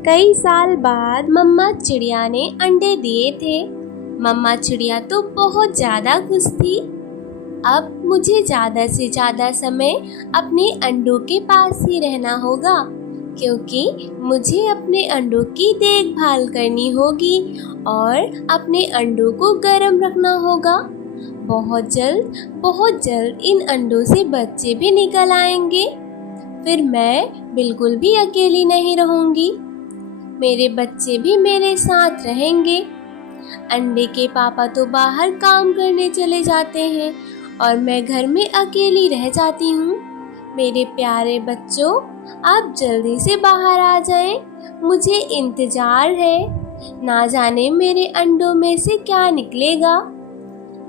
कई साल बाद मम्मा चिड़िया ने अंडे दिए थे। मम्मा चिड़िया तो बहुत ज़्यादा खुश थी। अब मुझे ज़्यादा से ज़्यादा समय अपने अंडों के पास ही रहना होगा, क्योंकि मुझे अपने अंडों की देखभाल करनी होगी और अपने अंडों को गर्म रखना होगा। बहुत जल्द इन अंडों से बच्चे भी निकल आएंगे। फिर मैं बिल्कुल भी अकेली नहीं रहूँगी। मेरे बच्चे भी मेरे साथ रहेंगे। अंडे के पापा तो बाहर काम करने चले जाते हैं और मैं घर में अकेली रह जाती हूँ। मेरे प्यारे बच्चों, आप जल्दी से बाहर आ जाएं, मुझे इंतज़ार है। ना जाने मेरे अंडों में से क्या निकलेगा।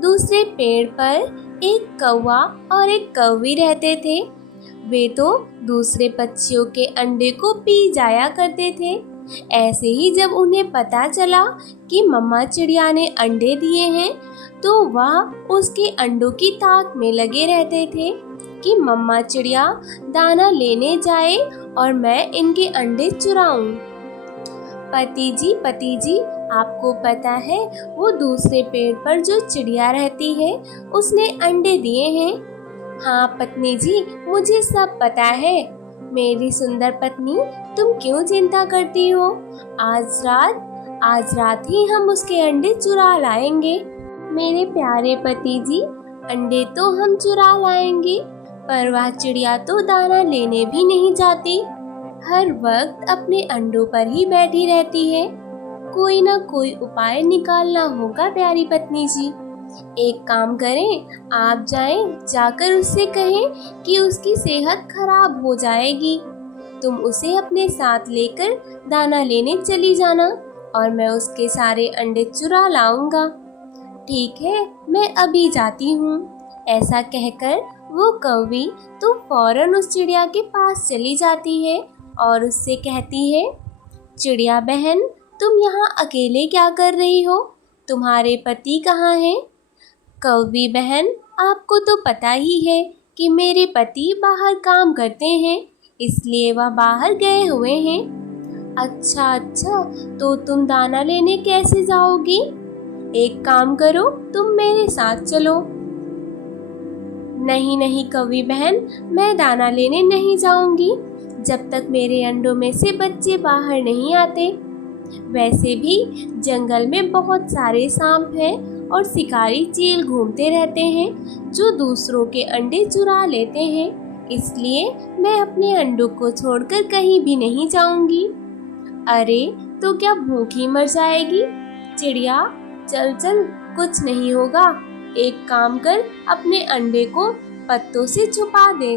दूसरे पेड़ पर एक कौवा और एक कौवी रहते थे। वे तो दूसरे पक्षियों के अंडे को पी जाया करते थे। ऐसे ही जब उन्हें पता चला कि मम्मा चिड़िया ने अंडे दिए हैं, तो वह उसके अंडों की ताक में लगे रहते थे कि मम्मा चिड़िया दाना लेने जाए और मैं इनके अंडे चुराऊं। पति जी, आपको पता है वो दूसरे पेड़ पर जो चिड़िया रहती है उसने अंडे दिए हैं। हाँ पत्नी जी, मुझे सब पता है। मेरी सुंदर पत्नी, तुम क्यों चिंता करती हो? आज रात ही हम उसके अंडे चुरा लाएंगे। मेरे प्यारे पति जी, अंडे तो हम चुरा लाएंगे, पर वह चिड़िया तो दाना लेने भी नहीं जाती। हर वक्त अपने अंडों पर ही बैठी रहती है। कोई ना कोई उपाय निकालना होगा प्यारी पत्नी जी। एक काम करें, आप जाकर उससे कहें कि उसकी सेहत खराब हो जाएगी। तुम उसे अपने साथ लेकर दाना लेने चली जाना और मैं उसके सारे अंडे चुरा लाऊंगा। ठीक है, मैं अभी जाती हूँ। ऐसा कहकर वो कौवी तो फौरन उस चिड़िया के पास चली जाती है और उससे कहती है, चिड़िया बहन, तुम यहाँ अकेले क्या कर रही हो? तुम्हारे पति कहाँ हैं? कौवी बहन, आपको तो पता ही है कि मेरे पति बाहर काम करते हैं, इसलिए वह बाहर गए हुए हैं। अच्छा, तो तुम दाना लेने कैसे जाओगी? एक काम करो, तुम मेरे साथ चलो। नहीं कौवी बहन, मैं दाना लेने नहीं जाऊंगी जब तक मेरे अंडों में से बच्चे बाहर नहीं आते। वैसे भी जंगल में बहुत सारे सांप हैं और शिकारी चील घूमते रहते हैं जो दूसरों के अंडे चुरा लेते हैं, इसलिए मैं अपने अंडों को छोड़कर कहीं भी नहीं जाऊंगी। अरे, तो क्या भूखी मर जाएगी? चिड़िया, चल, कुछ नहीं होगा। एक काम कर, अपने अंडे को पत्तों से छुपा दे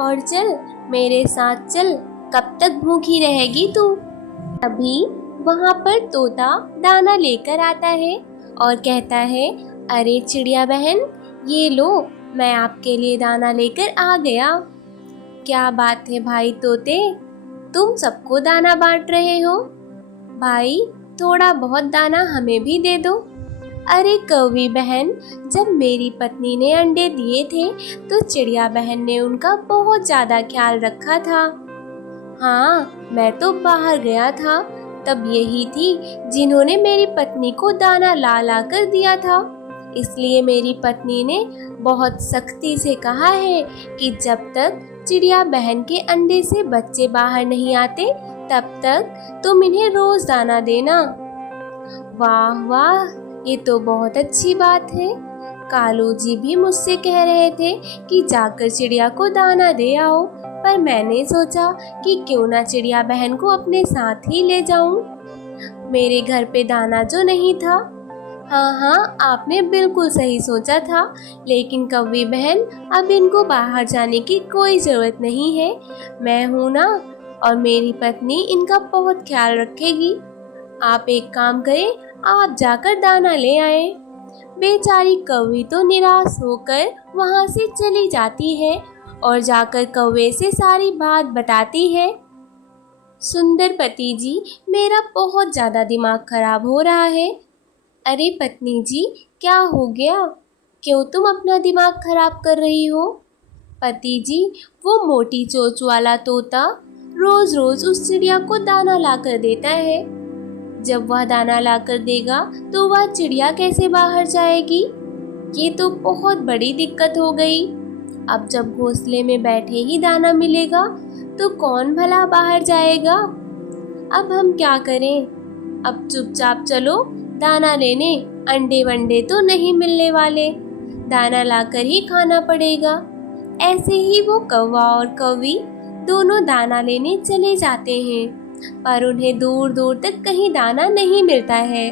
और चल, मेरे साथ चल। कब तक भूखी रहेगी तू? अभी वहाँ पर तोता दाना लेकर आता है और कहता है, अरे चिड़िया बहन, ये लो, मैं आपके लिए दाना लेकर आ गया। क्या बात है भाई तोते, तुम सबको दाना बांट रहे हो? भाई, थोड़ा बहुत दाना हमें भी दे दो। अरे कौवी बहन, जब मेरी पत्नी ने अंडे दिए थे तो चिड़िया बहन ने उनका बहुत ज़्यादा ख्याल रखा था। हाँ, मैं तो बाहर गया था, तब यही थी जिन्होंने मेरी पत्नी को दाना ला कर दिया था। इसलिए मेरी पत्नी ने बहुत सख्ती से कहा है कि जब तक चिड़िया बहन के अंडे से बच्चे बाहर नहीं आते, तब तक तुम इन्हें रोज दाना देना। वाह, ये तो बहुत अच्छी बात है। कालू जी भी मुझसे कह रहे थे कि जाकर चिड़िया को दाना दे आओ, पर मैंने सोचा कि क्यों ना चिड़िया बहन को अपने साथ ही ले जाऊं। मेरे घर पे दाना जो नहीं था। हाँ, आपने बिल्कुल सही सोचा था, लेकिन कौवी बहन, अब इनको बाहर जाने की कोई ज़रूरत नहीं है। मैं हूँ ना, और मेरी पत्नी इनका बहुत ख्याल रखेगी। आप एक काम करें, आप जाकर दाना ले आए। बेचारी कौवी तो निराश होकर वहाँ से चली जाती है और जाकर कौवे से सारी बात बताती है। सुंदर पति जी, मेरा बहुत ज़्यादा दिमाग खराब हो रहा है। अरे पत्नी जी, क्या हो गया? क्यों तुम अपना दिमाग खराब कर रही हो? पति जी, वो मोटी चोंच वाला तोता रोज रोज उस चिड़िया को दाना लाकर देता है। जब वह दाना लाकर देगा तो वह चिड़िया कैसे बाहर जाएगी? ये तो बहुत बड़ी दिक्कत हो गई। अब जब घोंसले में बैठे ही दाना मिलेगा तो कौन भला बाहर जाएगा? अब हम क्या करें? अब चुपचाप चलो दाना लेने, अंडे वंडे तो नहीं मिलने वाले, दाना लाकर ही खाना पड़ेगा। ऐसे ही वो कौवा और कौवी दोनों दाना लेने चले जाते हैं, पर उन्हें दूर दूर तक कहीं दाना नहीं मिलता है।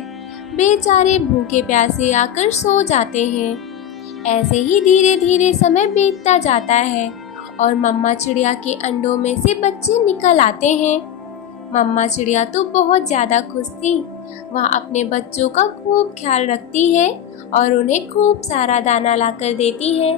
बेचारे भूखे प्यासे आकर सो जाते हैं। ऐसे ही धीरे धीरे समय बीतता जाता है और मम्मा चिड़िया के अंडों में से बच्चे निकल आते हैं। मम्मा चिड़िया तो बहुत ज़्यादा खुश थी। वह अपने बच्चों का खूब ख्याल रखती है और उन्हें खूब सारा दाना लाकर देती है।